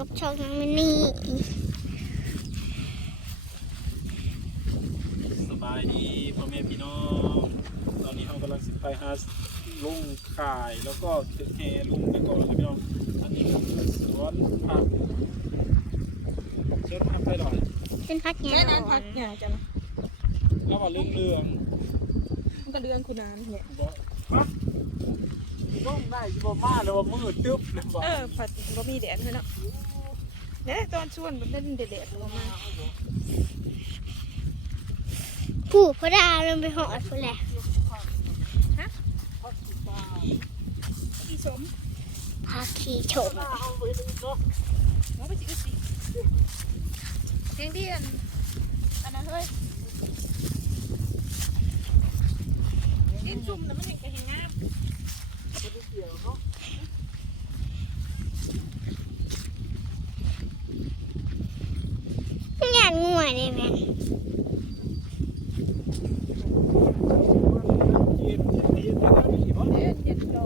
กับช่องน้องมินนี่สบายดีพ่อแม่พี่น้อง ตอนนี้เรากำลังสิไปหาลุงขายแล้วก็ตึกแฮลุงไปก่อนนะพี่น้อง อันนี้คือสวนผักเชิญผักไปหน่อยเป็นพักงาแค่นนั้นพักอย่างจะนะเอาว่าเรื่องเรื่องมันก็เดือนคุณนานเนี่ยบอกฮะต้องได้อยี่บ่มาเลยว่ามืดตึ๊บเลยบอกเออผัดบะหมี่แดดเลยเนาะ เนี่ยตอนชวนมันเล่นเด็ดๆลงมาผู้พระดาลงไปหอดผู้แหละพี่สมพาขี่ชมเอาไปเลยเนาะหัวไปจิกสิเสียงเดียนอันนั้นเฮ้ยเล่นซุ่มนะมันเห็นกันเห็นงามไม่ได้เกี่ยวเนาะ งานงัว ได้ไหมเย็นเย็นไปแล้วนี่บ่เล่นเย็นโล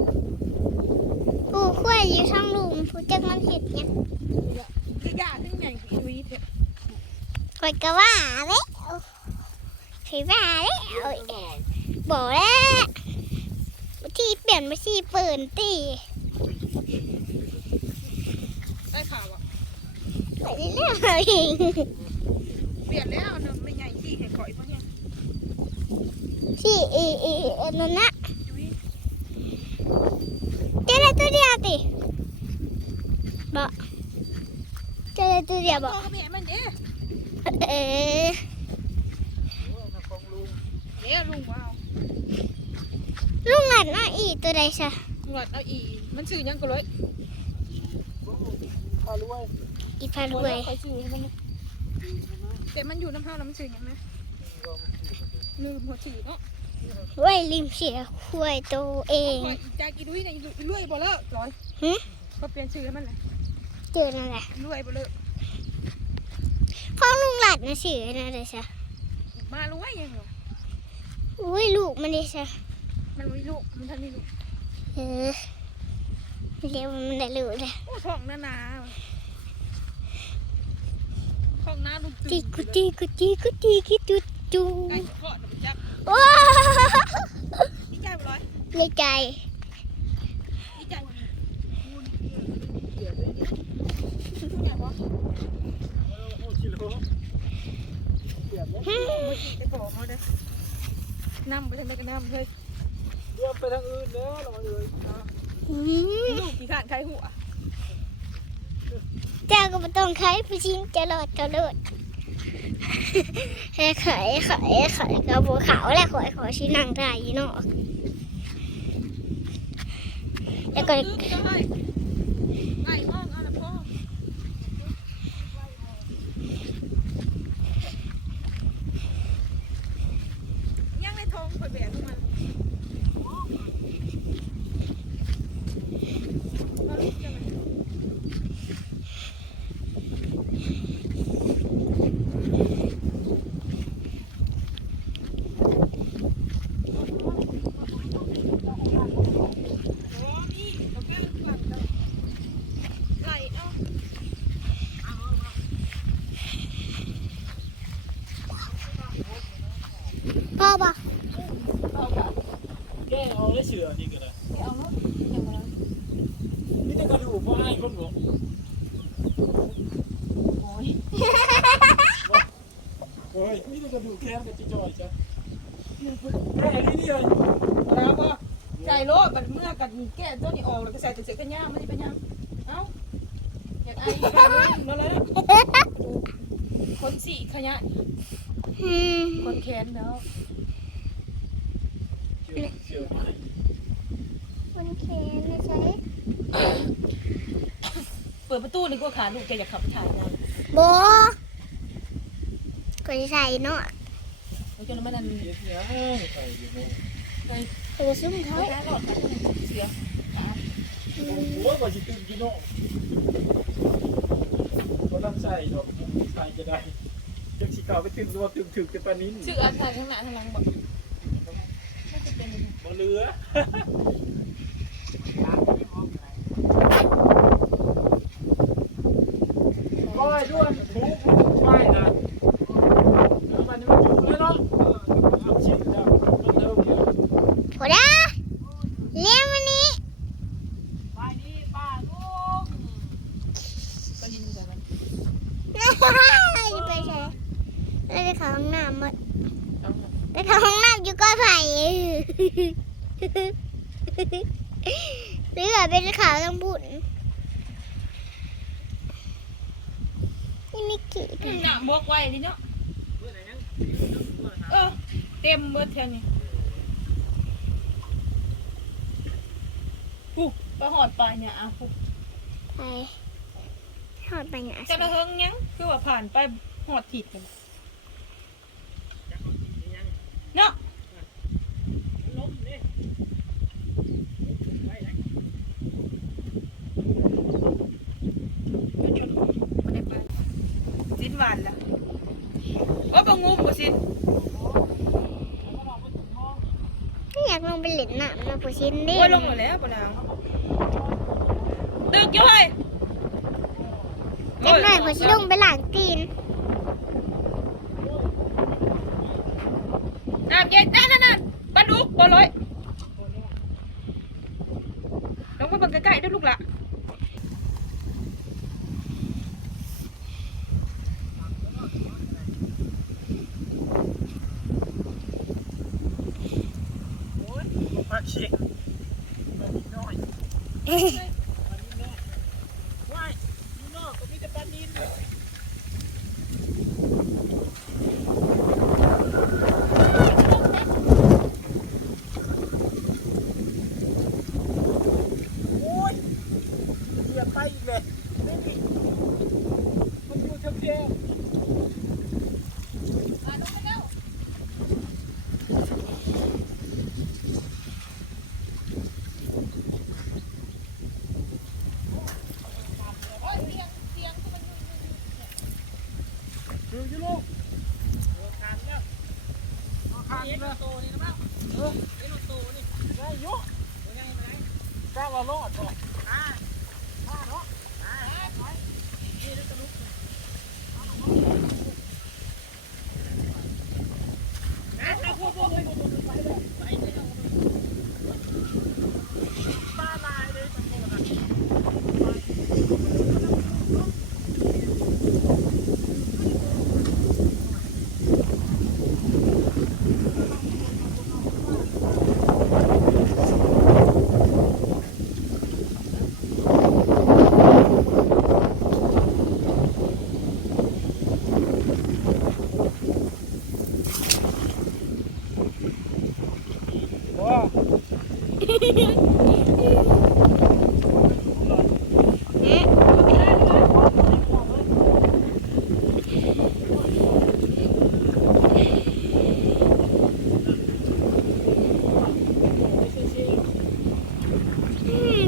ผู้ขั้วอยู่ช่องลุมผู้จักมันเห็ดเนี่ยงคือยาที่ใหญ่กี่วีเถอะคอยก็ว่าแล้วเคยว่าแล้วบอกแล้วที่เปลี่ยนมาสีเปิดตีได้ข่าวอะไปเรื่อยๆ เองเปลี่ยนแล้วเนาะไม่ใหญ่ที่เห็นข่อยเพราะเนี่ยที่เอเอเอันนั้นนะจุ้ยเจออะไรตัวเดียวติบอกเจออะไรตัวเดียวบอกพ่อก็ไม่เห็นมันเด้เออของลุงเดี๋ยวลุงว้าวลุงอัดน่าอีตัวใดซะงวดเอาอีมันซื้อยังก็เลยพารวยอีพารวยเขาซื้อให้มัน แต่มันอยู่น้ำผ้าแล้วมันซื้อยังไงลืมหัวฉีดเนาะไว้ริมเสียคุยตัวเองข่อยอีจากอีดุ้ยเนี่ยอีลุยบ่เลิกร้อยหึก็เปลี่ยนชื่อให้มันเลยเจอนั่นแหละลุยบ่เลิกพ่อลุงหลัดนะสินั่นเลยซะมาลุยยังเหรออุ้ยลูกมันดิซะมันมีลูกมันทันมีลูกเออเดี๋ยวมันได้ลูกเลยโอ้ท้องหน้าหนา ท้องน้าลูกตีกุตีกุตีกุตีกุตูตูไก่ทอดมันจักว้าดีใจบ่ร้อยในใจดีใจบ่ใหญ่บ่โอ้ชิโลเปลี่ยนแล้วเมื่อกี้ได้บอกเขาเด้อนำไปทางไหนก็นำเฮ้ยเดี๋ยวไปทางอื่นเด้อระวังเลยอืมลูกกี่ขานใครหัว เจ้าก็ไม่ต้องใช้ผู้ชิงจะรอดจะรอดให้ไข่ไข่ไข่กับบัวขาวแหละขอยขอชินังได้ยีนอกแล้วก็ยังในทองคอยแบกขึ้นมาเอาลูกจะมา โอ้นี่เราแก้ทุกวันเลยไหลเอ้า พ่อบอก แก้เอา ได้เชื่อนี่ก็ได้เอาเนาะอย่างไรนี่แต่กระดูกว่าให้คนบอกโอ้ยโอ้ยนี่แต่กระดูกแค้นกับจิจอยจ้ะแก้ที่นี่เลยแล้วก็ใจโลดบัดเมื่อกันแก้ตัวนี้ออกแล้วก็ใส่แต่เสื้อกันย่างมันจะเป็นยังเอ้าอยากไอ้กันเลยมาเลยคนสี่ขยะอืมคนแค้นแล้วเชื่อ เชื่อไหมคนเคนนะใช่เปิดประตูนี่ก็ขาลูกแกอยากขับไปถ่ายงานโบก็จะใส่เนาะแล้วจนมันนั่นเสียเสียใส่อยู่โน่ตัวซุ้มเขาเขาแค่หลอดเสียโอ้โหว่าสิตื่นกินโน่ก็ต้องใส่ดอกใส่จะได้จังสิเก่าไปตื่นตัวตื่นถึกจะปานิ้นชื่ออาคารข้างหน้าข้างหลังบอกน่าจะเป็นบ่เหลือ จะไปใช่เราไปเข้าห้องน้ำหมดไปเข้าห้ อยู่ก็ไผ่หรือเป็นขาวทั้งบุญนี่มิกกี้หนักบกไว้ดิเนาะเออเต็มเบิดแถวนี้ปุ๊บไปหอดปลาเนี่ยอะปุ๊บไปทอดไปเนี่ยจะระเฮงยังคือว่าผ่านไปหอดถิดกันเนาะบ่ได้ไป สิ้นหวานแล้วก็บงงูบ่สิ้นไม่อยากลงไปเล่นน้ำนะผู้ชินดิโอ้ยลงหมดแล้วปะนางตึกอยู่เฮ้ยเล็กน้อยผู้ชิลงไปหลังตีนน้ำเย็นนั่นนั่นนั่นปลาดุกบอลอยลงไปเบิ่งใกล้ๆด้วยลูกละ มาเช็คน้อยว้ายนี่นอก ก็มีแต่ปลานินโอ้ยเหยียบไปอีกเลยนี่นี่มันอยู่แถวๆ ดูยูลูกทานแล้วทานแล้วโตนี่นะบ้าง เออไอ้โนโตนี่ได้ยุยังไงมาไหนก้าวเรารอดก่อนอ่าอ่าเนาะอ่าไปนี่ได้กระลุกนะเอาพวกพวกเลยไปเลยไปเลยป้าลายเลยตะโกนอะ ว้า อย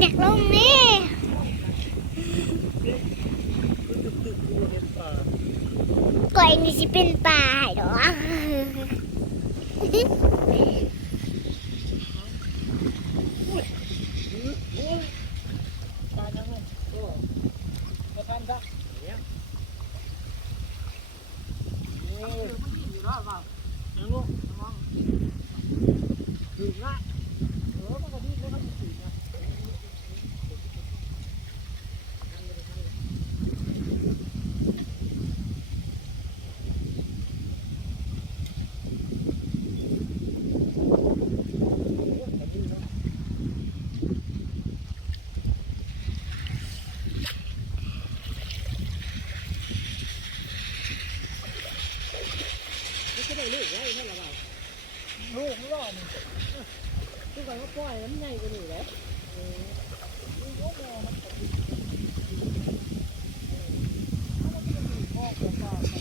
ากลงนี่ ก่อยนี่สิเป็นป่าเหรอ ตายยังไงโอ้มาทำซะเนี่ยโอ้ยมันมีอยู่แล้วเปล่ายังลูกมองถึงละเออมันก็ดีแล้วมันถึงนะ ลูกรอด ทุกคนก็ปล่อยมันใหญ่กว่านี้แหละเออลูกก็มองมันปูทั้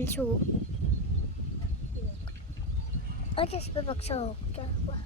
มันชูเออจะไปบอกโชคจ้ะว่า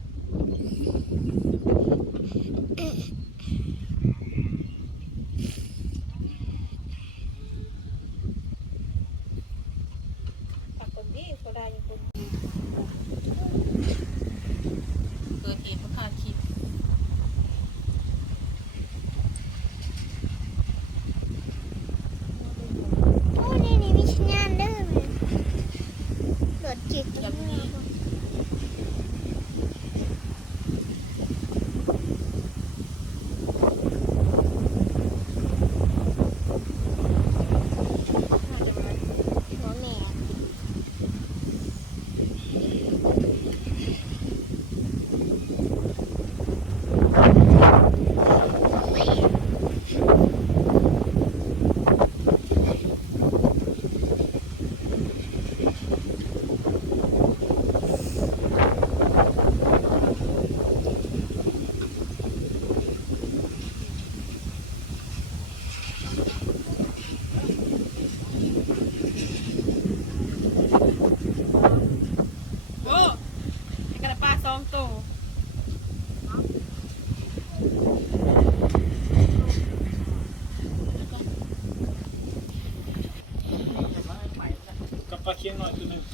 not going to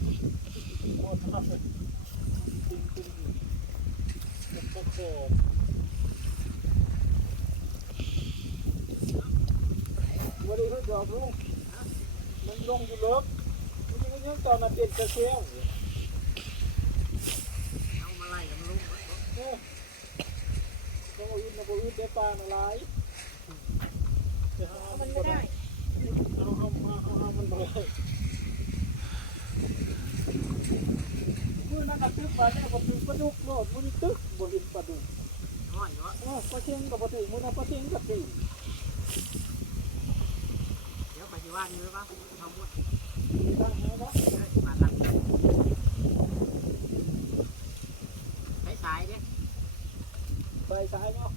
เปลี่ยนกระเซียวเอามาไล่กันลงต้องเอาอื่นมาบ่อื่นได้ปลามาหลายแต่เอามัมันไม่ได้เอาเอาเอาเอาเอามันบ่ได้มือนั่นน่ะตึกปลาเนี่ยบ่ตึกปลาดุกโลดมันตึกบ่เห็นปลาดุกน้อยเนาะเออปลาเค็งก็บ่ถึงมื้อนั้นปลาเค็งก็ถึงเดี๋ยวไปที่ว่านอยู่หรือเปล่าทำบุ ไปซ้ายเนาะ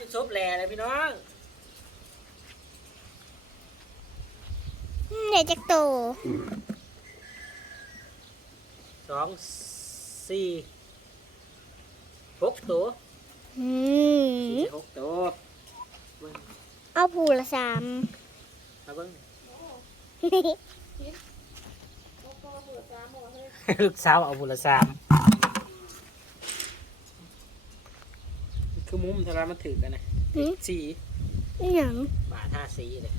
จนซบแหล่เลยพี่น้องเดี๋ยวจะโตสองสี่หกตัวอืมสี่หกตัวเอาผูละสามมาเบิ้งลูกสาวเอาบุละสาม คือมุมเท่าไรมันถือกันนะหืมสีอหย่างบาทห้าสีเลย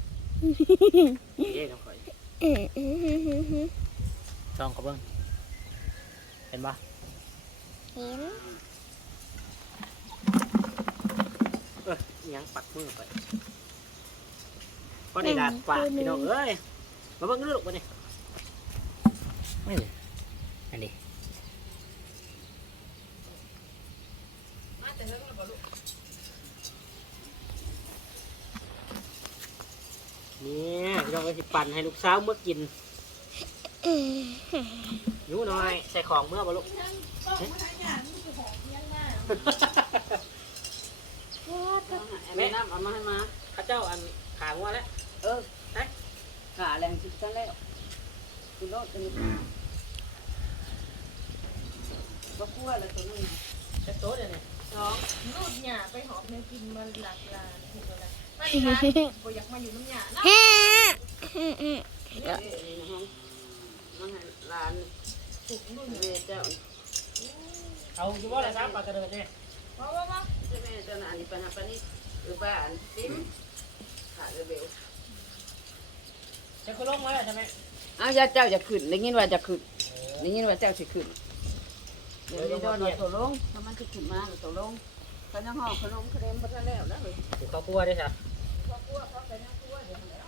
เอ๊ะน้องข่อยเออเออเออเออเออช่องเขาเบิ้งเห็นปะเห็นเอออิหยังปักมือไปก็ได้ดาดปากพี่น้องเอ้ยมาเบิ้งดูลูกมาเนี่ยไม่เลยอันนี้ มาแต่เฮิงแล้วบ่ลูกเนี่ยพี่น้องก็สิปั่นให้ลูกสาวเมื่อกินเออหนูน้อยใส่ของเมื่อบ่ลูกแม่น้ำเอามาให้มาข้าเจ้าอันขางว่าแล้วเออไปขาแรงสิกันแล้วคุณโลดเป็นบ่กลัวแล้วตัวนึงจะโต๊ะเดี๋ยวนี้ สองลูกหญ้าไปหอบแนวกินมาหลากหลายกินบ่ได้มันร้านบ่อยากมาอยู่น้ำหญ้านะฮะอืมอืมมันให้ร้านถูกลูกแม่เจ้าเอาอยู่ว่าอะไรครับปลากระเดิดเนี่ยว่าว่าว่าใช่แม่เจ้าน่ะอันนี้ปัญหาปานนี้หรือว่าอันติ้มขาดเบลจะคุณลงไว้ใช่ไหมอ้าวย่าเจ้าจะขึ้นได้ยินว่าจะขึ้นได้ยินว่าเจ้าสิขึ้น เดี๋ยวนี้โดนว่าตัวลงถ้ามันจะขึ้นมาก็ตัวลงเขายังห้องเขาลงเขาเล่นบ่ทันแล้วแล้วเลยถูกเขากลัวด้วยจ้ะเขากลัวเขาแต่ยังกลัวเดี๋ยวมันแล้ว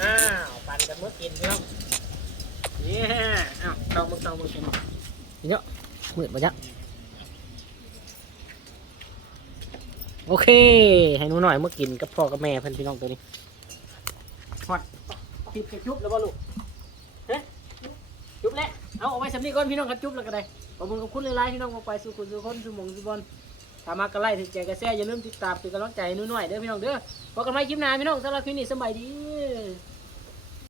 อ้าวปั่นกันเมื่อกินพี่น้องเนี่ยอ้าวต้องมึงต้องมึงต้องมึงเยอะ มืดมาจ้ะโอเค ให้หนูหน่อยเมื่อกินกับพ่อกับแม่เพิ่อนพี่น้องตัวนี้ฮอดติดกระจุบแล้วบ่ลูกเฮ้จุบแล้วเอาเอาไว้สำนีก่อนพี่น้องกันจุบแล้วก็ได้ขอบคุณขอบคุณหลายๆพี่น้องมาไปสู่คุณสู่คนสู่หมงสู่บอลถ้ามากระไล่ถึงใจกระแซอย่าลืมติดตามเป็นกำลังใจให้หนูหน่อยเด้อพี่น้องเด้อพบกันใหม่คลิปหน้าพี่น้องสำหรับคลิปนี้สบายดี